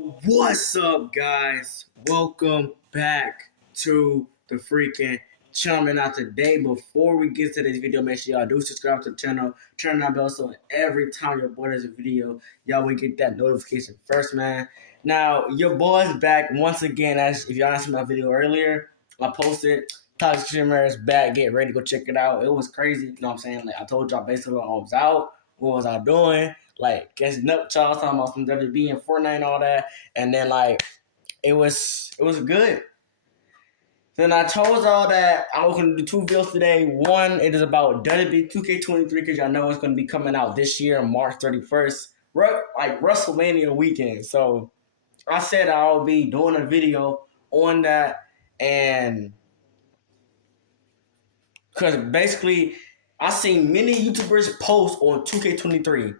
What's up, guys? Welcome back to the freaking channel. Now, today, before we get to this video, make sure y'all do subscribe to the channel, turn on the bell so every time your boy does a video, y'all will get that notification first, man. Now, your boy's back once again. As if y'all seen my video earlier, I posted Toxic Streamer is back. Get ready to go check it out. It was crazy. You know what I'm saying? Like I told y'all, basically, I was out. What was I doing? Like, guessing up, y'all talking about some WB and Fortnite and all that. And then like it was good. Then I told y'all that I was gonna do two videos today. One, it is about WWE 2K23 because y'all know it's gonna be coming out this year, March 31st, like WrestleMania weekend. So I said I'll be doing a video on that, and because basically I seen many YouTubers post on 2K23.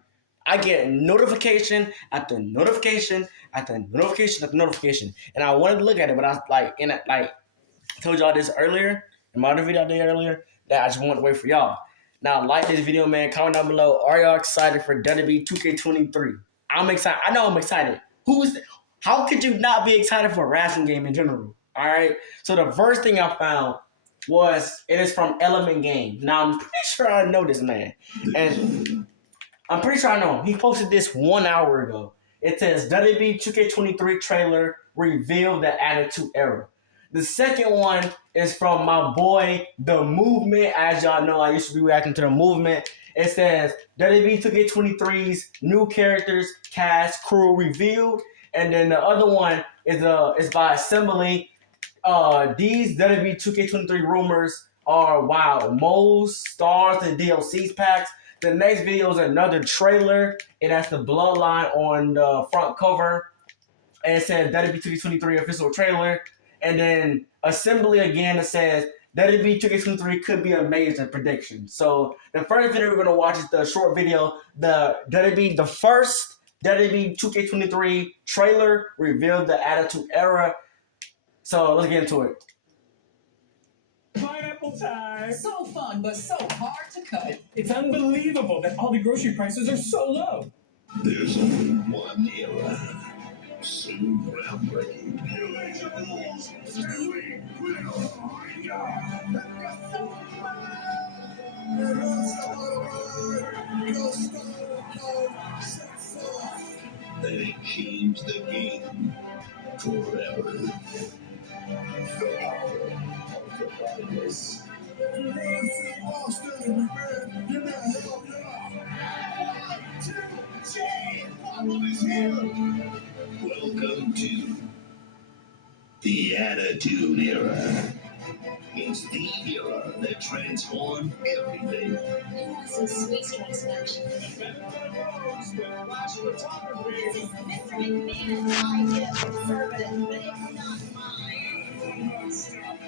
I get notification after notification after notification after notification, and I wanted to look at it, but I told y'all this earlier in my other video I did earlier that I just want to wait for y'all. Now, like this video, man. Comment down below. Are y'all excited for WWE 2K23? I'm excited. I know I'm excited. How could you not be excited for a wrestling game in general? All right. So the first thing I found was it is from Element Games. Now I'm pretty sure I know this man, and I'm pretty sure I know him. He posted this 1 hour ago. It says WWE 2K23 trailer reveal the Attitude Era. The second one is from my boy, The Movement. As y'all know, I used to be reacting to The Movement. It says WWE 2K23's new characters, cast, crew revealed. And then the other one is by Assembly. These WWE 2K23 rumors are wild. Moles, stars, and DLCs packs. The next video is another trailer. It has the bloodline on the front cover. And it says WWE 2K23 official trailer. And then Assembly again, it says WWE 2K23 could be amazing prediction. So the first video we're gonna watch is the short video, the first WWE 2K23 trailer revealed the Attitude Era. So let's get into it. Pineapple time! So fun, but so hard to cut. It's unbelievable that all the grocery prices are so low. There's only one era. So groundbreaking. You made your rules, and we will find They changed the game forever. The power of the darkness. Welcome to the Attitude Era. It's the era that transformed everything. It has a sweet transcription. This is Mr. McMahon's idea of conservative, but it's not mine.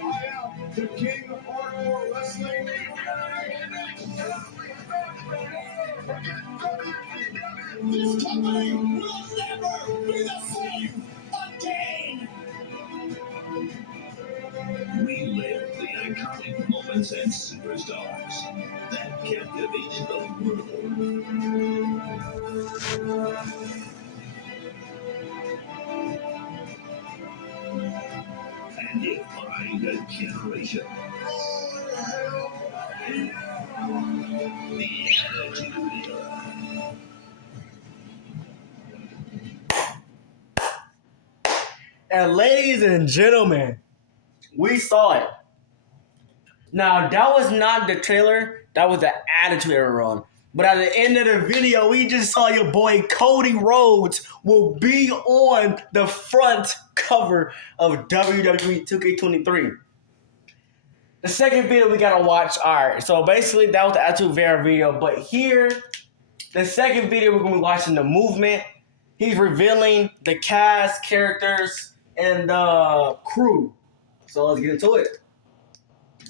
I am the king of hardcore wrestling. This company will never be the same again. Relive the iconic moments and superstars that captivated the world. And defined a generation. The Attitude Era. And ladies and gentlemen, we saw it. Now, that was not the trailer. That was the Attitude Era run. But at the end of the video, we just saw your boy Cody Rhodes will be on the front cover of WWE 2K23. The second video we gotta watch. Alright, so basically that was the Attitude Era video. But here, the second video we're gonna be watching The Movement. He's revealing the cast, characters, and the crew. So let's get into it.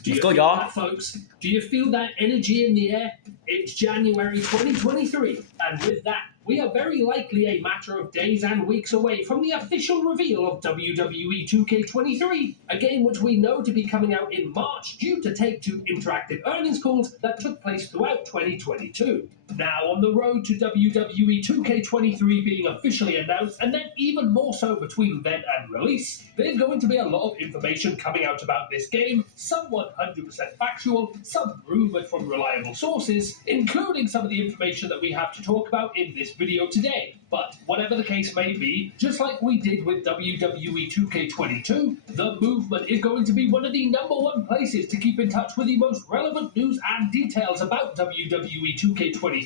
Let's go, y'all. Folks, do you feel that energy in the air? It's January 2023, and with that, we are very likely a matter of days and weeks away from the official reveal of WWE 2K23, a game which we know to be coming out in March due to Take-Two Interactive earnings calls that took place throughout 2022. Now, on the road to WWE 2K23 being officially announced, and then even more so between then and release, there's going to be a lot of information coming out about this game, some 100% factual, some rumoured from reliable sources, including some of the information that we have to talk about in this video today. But whatever the case may be, just like we did with WWE 2K22, the movement is going to be one of the #1 places to keep in touch with the most relevant news and details about WWE 2K23.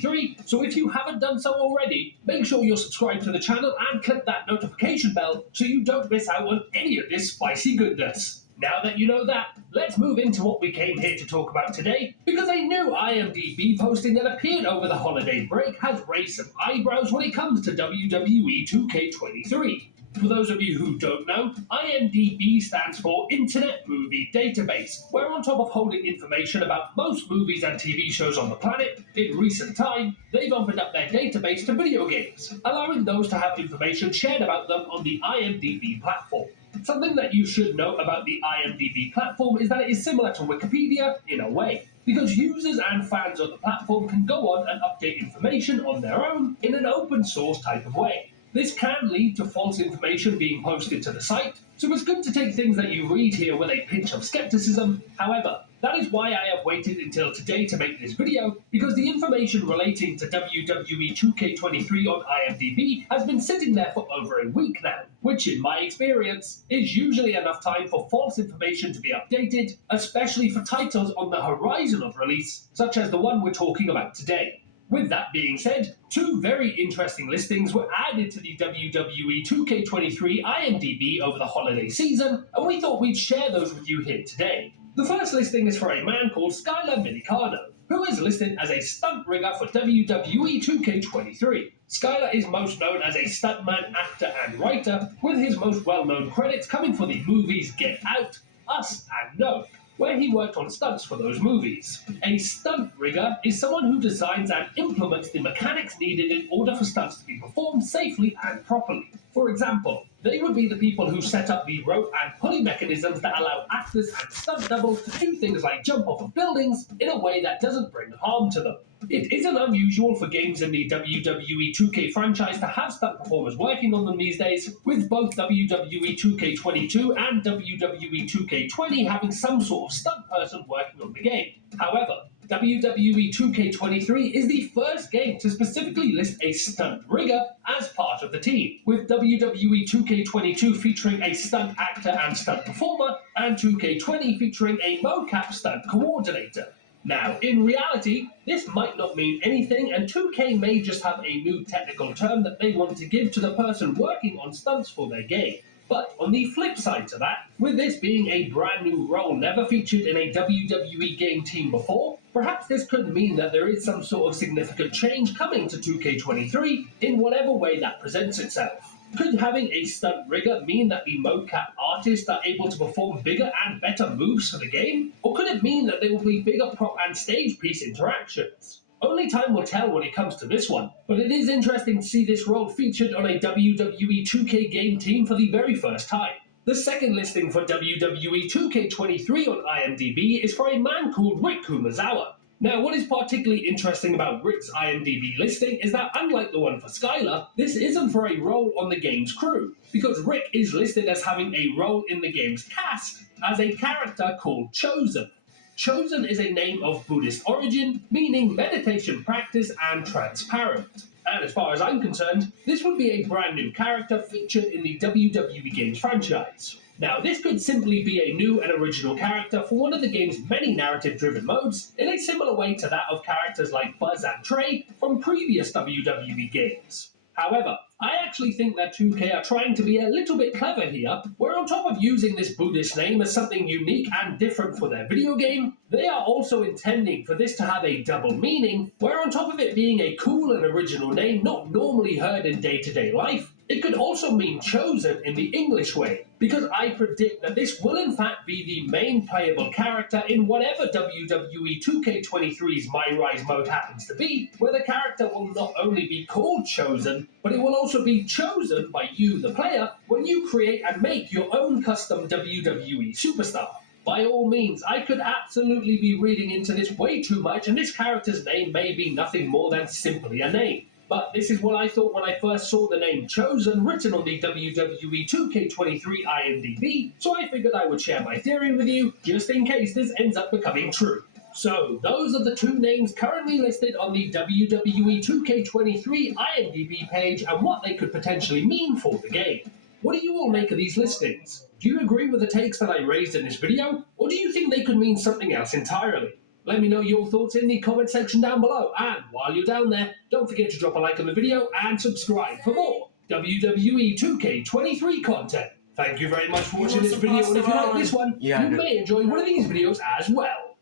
So if you haven't done so already, make sure you're subscribed to the channel and click that notification bell so you don't miss out on any of this spicy goodness. Now that you know that, let's move into what we came here to talk about today, because a new IMDb posting that appeared over the holiday break has raised some eyebrows when it comes to WWE 2K23. For those of you who don't know, IMDb stands for Internet Movie Database, where on top of holding information about most movies and TV shows on the planet, in recent time, they've opened up their database to video games, allowing those to have information shared about them on the IMDb platform. Something that you should know about the IMDb platform is that it is similar to Wikipedia in a way, because users and fans of the platform can go on and update information on their own in an open source type of way. This can lead to false information being posted to the site, so it's good to take things that you read here with a pinch of skepticism. However, that is why I have waited until today to make this video, because the information relating to WWE 2K23 on IMDb has been sitting there for over a week now, which in my experience is usually enough time for false information to be updated, especially for titles on the horizon of release, such as the one we're talking about today. With that being said, two very interesting listings were added to the WWE 2K23 IMDb over the holiday season, and we thought we'd share those with you here today. The first listing is for a man called Skylar Minicano, who is listed as a stunt rigger for WWE 2K23. Skylar is most known as a stuntman, actor, and writer, with his most well-known credits coming for the movies Get Out, Us, and Nope, where he worked on stunts for those movies. A stunt rigger is someone who designs and implements the mechanics needed in order for stunts to be performed safely and properly. For example, they would be the people who set up the rope and pulley mechanisms that allow actors and stunt doubles to do things like jump off of buildings in a way that doesn't bring harm to them. It isn't unusual for games in the WWE 2K franchise to have stunt performers working on them these days, with both WWE 2K22 and WWE 2K20 having some sort of stunt person working on the game. However, WWE 2K23 is the first game to specifically list a stunt rigger as part of the team, with WWE 2K22 featuring a stunt actor and stunt performer, and 2K20 featuring a mocap stunt coordinator. Now, in reality, this might not mean anything, and 2K may just have a new technical term that they want to give to the person working on stunts for their game. But on the flip side to that, with this being a brand new role never featured in a WWE game team before, perhaps this could mean that there is some sort of significant change coming to 2K23 in whatever way that presents itself. Could having a stunt rigger mean that the mocap artists are able to perform bigger and better moves for the game? Or could it mean that there will be bigger prop and stage piece interactions? Only time will tell when it comes to this one, but it is interesting to see this role featured on a WWE 2K game team for the very first time. The second listing for WWE 2K23 on IMDb is for a man called Rick Kumazawa. Now, what is particularly interesting about Rick's IMDb listing is that, unlike the one for Skylar, this isn't for a role on the game's crew, because Rick is listed as having a role in the game's cast as a character called Chosen. Chosen is a name of Buddhist origin, meaning meditation practice and transparent. And as far as I'm concerned, this would be a brand new character featured in the WWE Games franchise. Now, this could simply be a new and original character for one of the game's many narrative-driven modes, in a similar way to that of characters like Buzz and Trey from previous WWE games. However, I actually think that 2K are trying to be a little bit clever here, where on top of using this Buddhist name as something unique and different for their video game, they are also intending for this to have a double meaning, where on top of it being a cool and original name not normally heard in day-to-day life, It could also mean chosen in the English way, because I predict that this will in fact be the main playable character in whatever WWE 2K23's My Rise mode happens to be, where the character will not only be called Chosen, but it will also be chosen by you, the player, when you create and make your own custom WWE superstar. By all means, I could absolutely be reading into this way too much, and this character's name may be nothing more than simply a name. But this is what I thought when I first saw the name Chosen written on the WWE 2K23 IMDb, so I figured I would share my theory with you, just in case this ends up becoming true. So, those are the two names currently listed on the WWE 2K23 IMDb page and what they could potentially mean for the game. What do you all make of these listings? Do you agree with the takes that I raised in this video, or do you think they could mean something else entirely? Let me know your thoughts in the comment section down below, and while you're down there, don't forget to drop a like on the video and subscribe for more WWE 2K23 content. Thank you very much for watching this video, and if you like this one, you may enjoy one of these videos as well.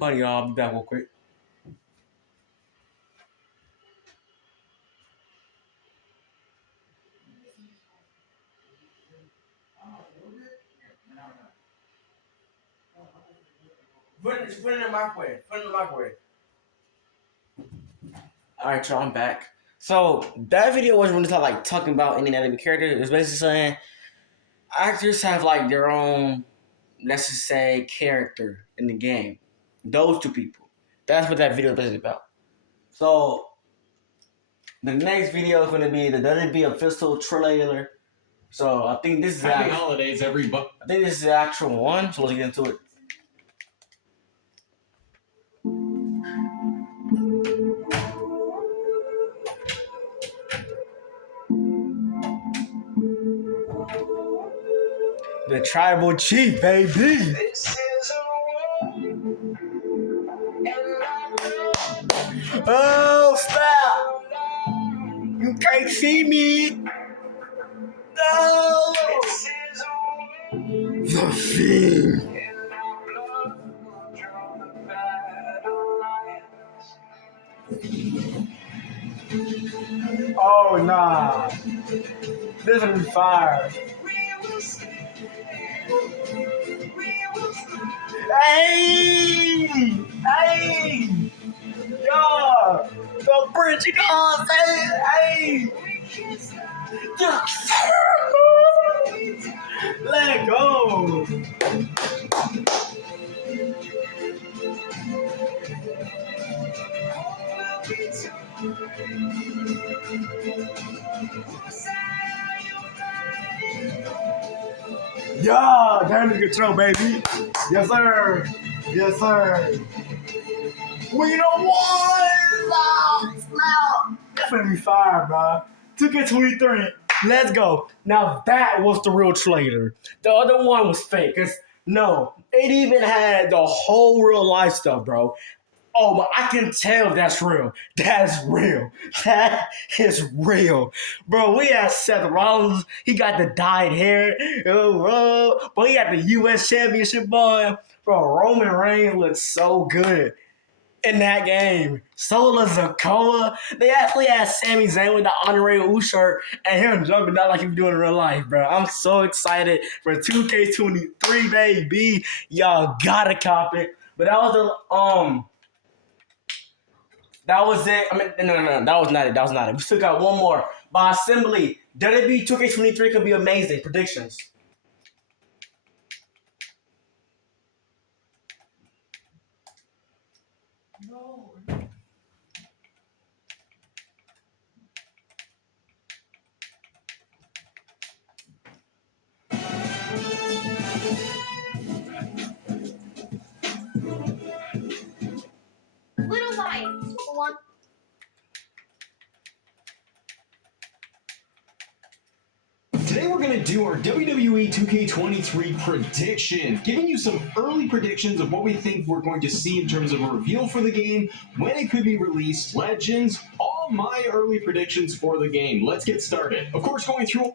Buddy, y'all, I'll be back real quick. Put it in the microwave. Put it in the microwave. Alright, y'all, I'm back. So, that video wasn't really like talking about any anime character. It was basically saying actors have like their own, let's just say, character in the game. Those two people. That's what that video is basically about. So, the next video is going to be the WWE official trailer. So, I think this is Happy holidays, everybody. I think this is the actual one. So, let's get into it. The tribal chief, baby. Oh, stop! You can't see me. No. The Fiend. Oh nah. This will be fire. Hey! Hey! Yo! The bridge, you know what I'm saying? Hey! Yes, sir! Let go! Yeah, down to control, baby. Yes, sir. Yes, sir. Well, you know what? Now, that's gonna be fire, bro. 2K23. Let's go. Now that was the real trailer. The other one was fake. Cause no, it even had the whole real life stuff, bro. Oh, but I can tell that's real. That's real. That is real. Bro, we had Seth Rollins. He got the dyed hair. But he got the U.S. Championship, boy. Bro, Roman Reigns looks so good in that game. Sola Zakoa. They actually had Sami Zayn with the honorary U shirt and him jumping out like he was doing in real life, bro. I'm so excited for 2K23, baby. Y'all gotta cop it. But that was the that was it. I mean, no. That was not it. That was not it. We still got one more. By Assembly, WWE 2K23 could be amazing. Predictions. Little Lions. One. Today we're going to do our WWE 2K23 predictions, giving you some early predictions of what we think we're going to see in terms of a reveal for the game, when it could be released, legends, all my early predictions for the game. Let's get started. Of course, going through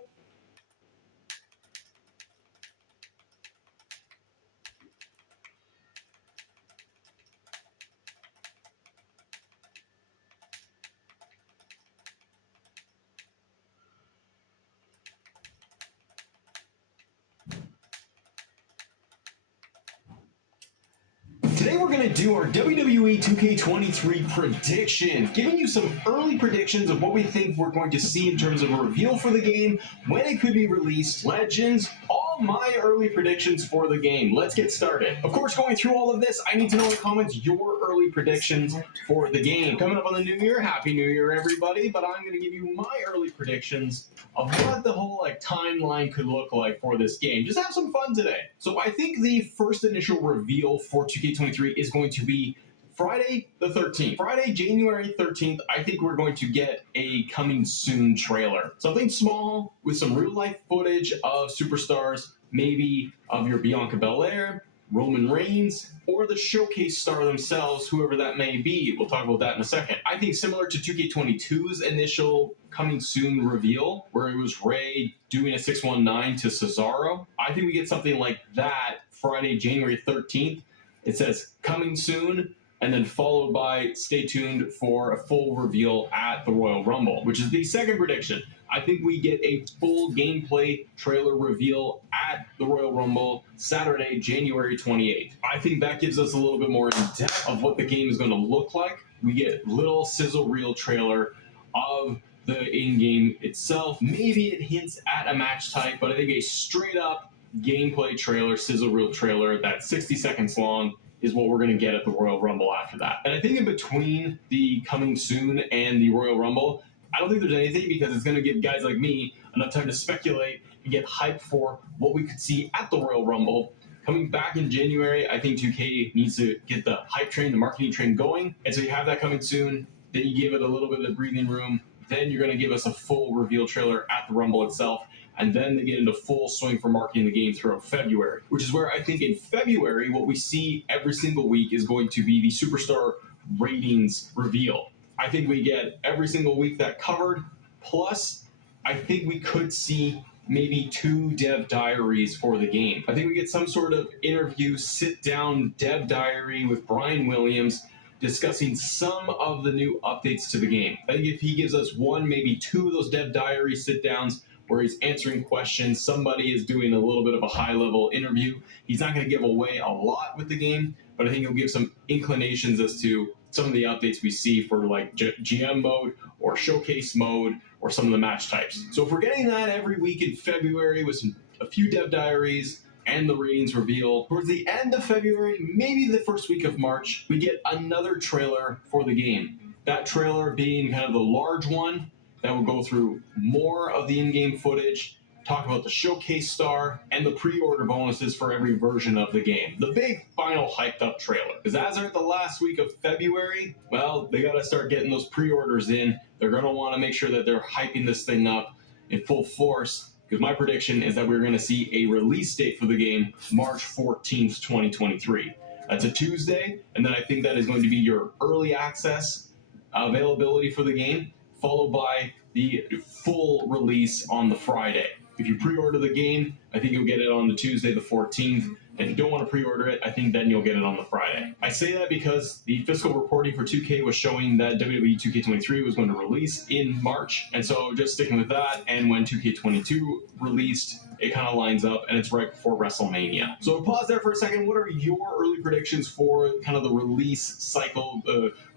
we're going to do our WWE 2K23 prediction, giving you some early predictions of what we think we're going to see in terms of a reveal for the game, when it could be released, legends, all my early predictions for the game. Let's get started. Of course, going through all of this, I need to know in the comments your early predictions for the game. Coming up on the new year, Happy New Year, everybody, but I'm going to give you my early predictions of what the whole timeline could look like for this game. Just have some fun today. So I think the first initial reveal for 2K23 is going to be Friday the 13th. Friday, January 13th, I think we're going to get a coming soon trailer. Something small with some real life footage of superstars, maybe of your Bianca Belair, Roman Reigns, or the showcase star themselves, whoever that may be. We'll talk about that in a second. I think similar to 2K22's initial coming soon reveal, where it was Rey doing a 619 to Cesaro, I think we get something like that Friday, January 13th. It says coming soon, and then followed by stay tuned for a full reveal at the Royal Rumble, which is the second prediction. I think we get a full gameplay trailer reveal at the Royal Rumble Saturday, January 28th. I think that gives us a little bit more in depth of what the game is going to look like. We get little sizzle reel trailer of the in-game itself. Maybe it hints at a match type, but I think a straight up gameplay trailer, sizzle reel trailer that's 60 seconds long is what we're going to get at the Royal Rumble after that. And I think in between the coming soon and the Royal Rumble, I don't think there's anything, because it's going to give guys like me enough time to speculate and get hyped for what we could see at the Royal Rumble. Coming back in January, I think 2K needs to get the hype train, the marketing train going. And so you have that coming soon. Then you give it a little bit of breathing room. Then you're going to give us a full reveal trailer at the Rumble itself. And then they get into full swing for marketing the game throughout February, which is where I think in February, what we see every single week is going to be the superstar ratings reveal. I think we get every single week that covered. Plus, I think we could see maybe 2 dev diaries for the game. I think we get some sort of interview, sit-down dev diary with Brian Williams discussing some of the new updates to the game. I think if he gives us 1, maybe 2 of those dev diary sit-downs where he's answering questions, somebody is doing a little bit of a high-level interview, he's not going to give away a lot with the game, but I think he'll give some inclinations as to some of the updates we see for GM mode or showcase mode or some of the match types. So if we're getting that every week in February with a few dev diaries and the ratings reveal, towards the end of February, maybe the first week of March, we get another trailer for the game. That trailer being kind of the large one that will go through more of the in-game footage, talk about the showcase star, and the pre-order bonuses for every version of the game. The big final hyped up trailer. Because as they're at the last week of February, well, they gotta start getting those pre-orders in. They're gonna wanna make sure that they're hyping this thing up in full force, because my prediction is that we're gonna see a release date for the game, March 14th, 2023. That's a Tuesday, and then I think that is going to be your early access availability for the game, followed by the full release on the Friday. If you pre-order the game, I think you'll get it on the Tuesday, the 14th. And if you don't want to pre-order it, I think then you'll get it on the Friday. I say that because the fiscal reporting for 2K was showing that WWE 2K23 was going to release in March. And so just sticking with that, and when 2K22 released, it kind of lines up, and it's right before WrestleMania. So pause there for a second. What are your early predictions for kind of the release cycle,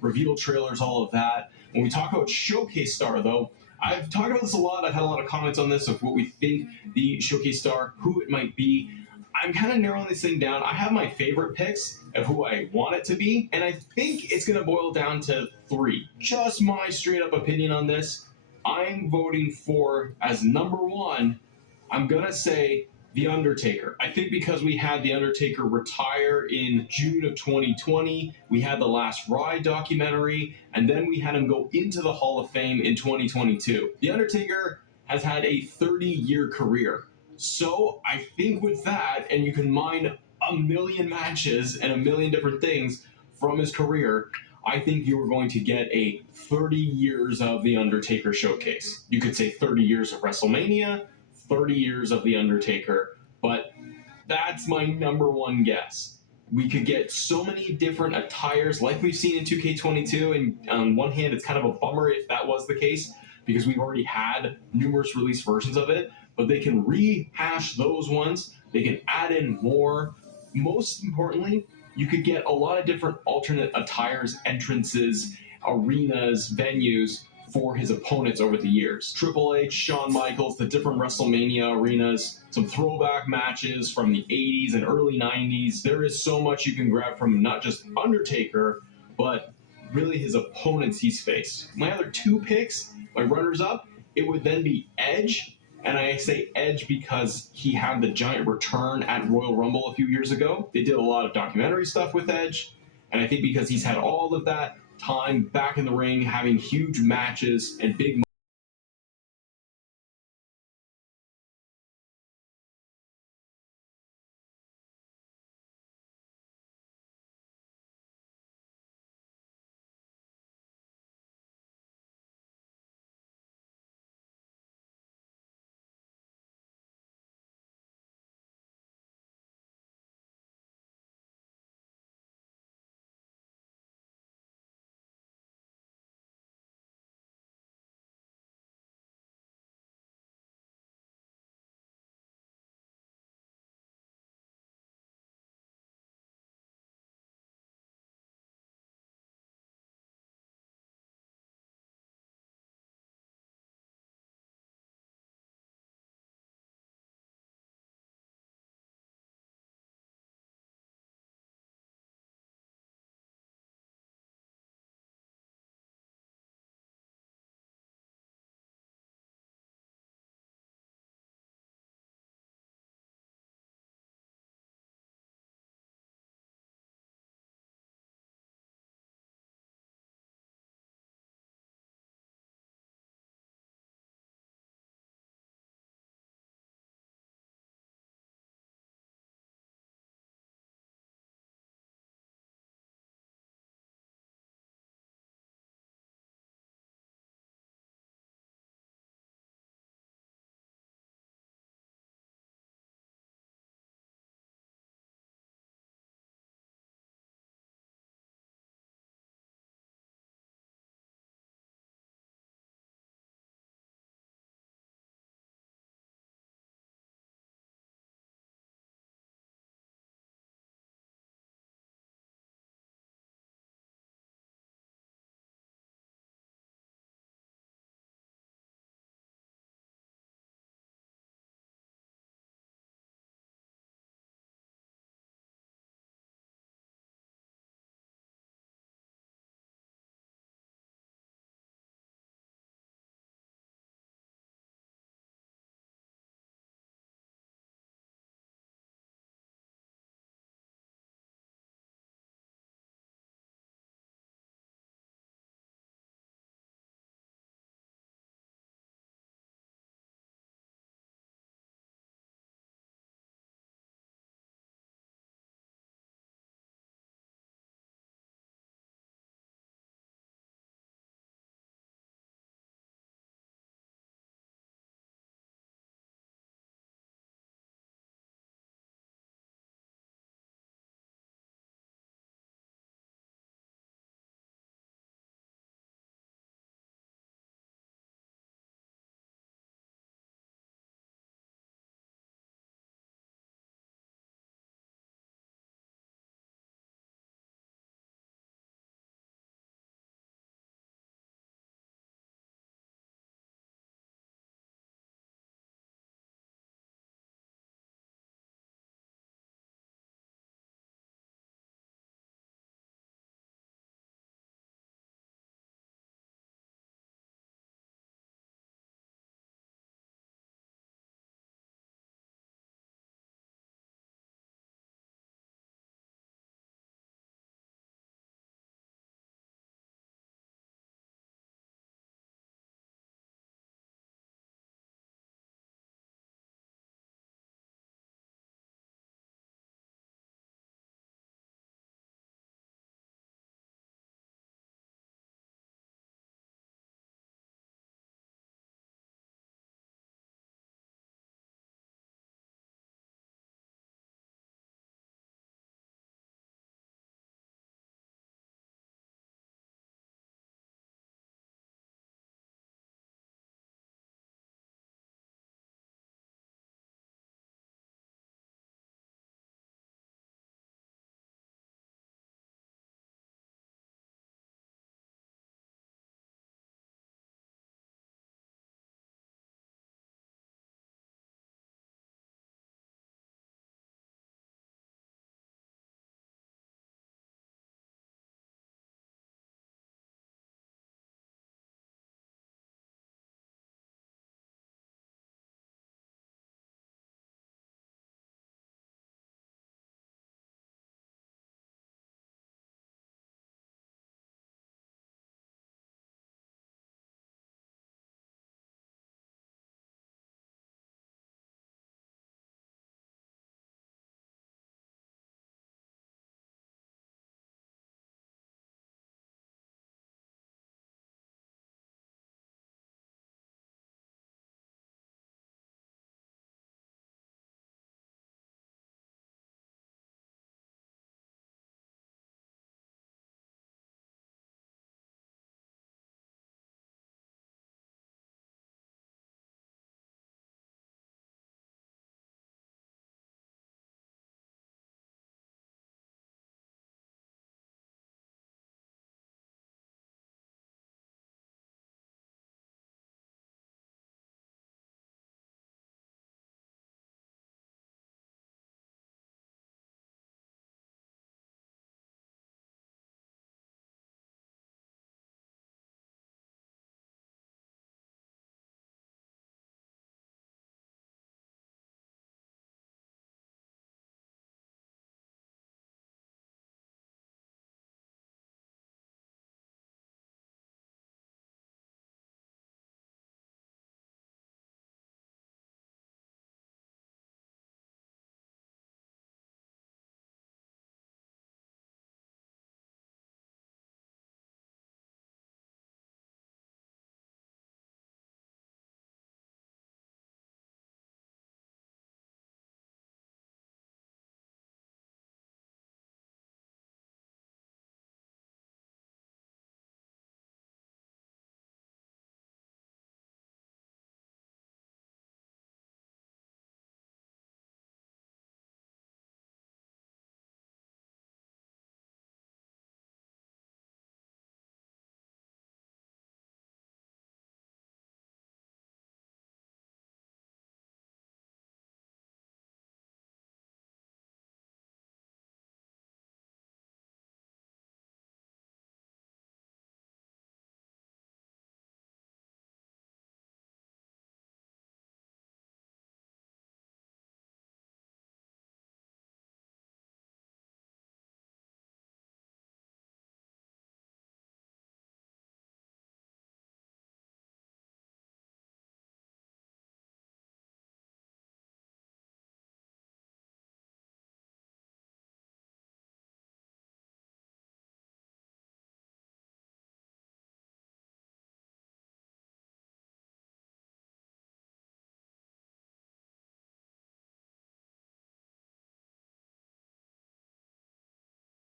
reveal trailers, all of that? When we talk about Showcase Star, though, I've talked about this a lot. I've had a lot of comments on this of what we think the Showcase Star, who it might be. I'm kind of narrowing this thing down. I have my favorite picks of who I want it to be, and I think it's going to boil down to 3. Just my straight up opinion on this. I'm voting for, as number 1, I'm going to say The Undertaker. I think because we had The Undertaker retire in June of 2020, we had the Last Ride documentary, and then we had him go into the Hall of Fame in 2022. The Undertaker has had a 30-year career. So I think with that, and you can mine a million matches and a million different things from his career, I think you are going to get a 30 years of The Undertaker showcase. You could say 30 years of WrestleMania, 30 years of The Undertaker, but that's my number 1 guess. We could get so many different attires like we've seen in 2K22, and on one hand, it's kind of a bummer if that was the case, because we've already had numerous release versions of it, but they can rehash those ones. They can add in more. Most importantly, you could get a lot of different alternate attires, entrances, arenas, venues for his opponents over the years. Triple H, Shawn Michaels, the different WrestleMania arenas, some throwback matches from the 80s and early 90s. There is so much you can grab from not just Undertaker, but really his opponents he's faced. My other two picks, my runners-up, it would then be Edge. And I say Edge because he had the giant return at Royal Rumble a few years ago. They did a lot of documentary stuff with Edge. And I think because he's had all of that time back in the ring, having huge matches and big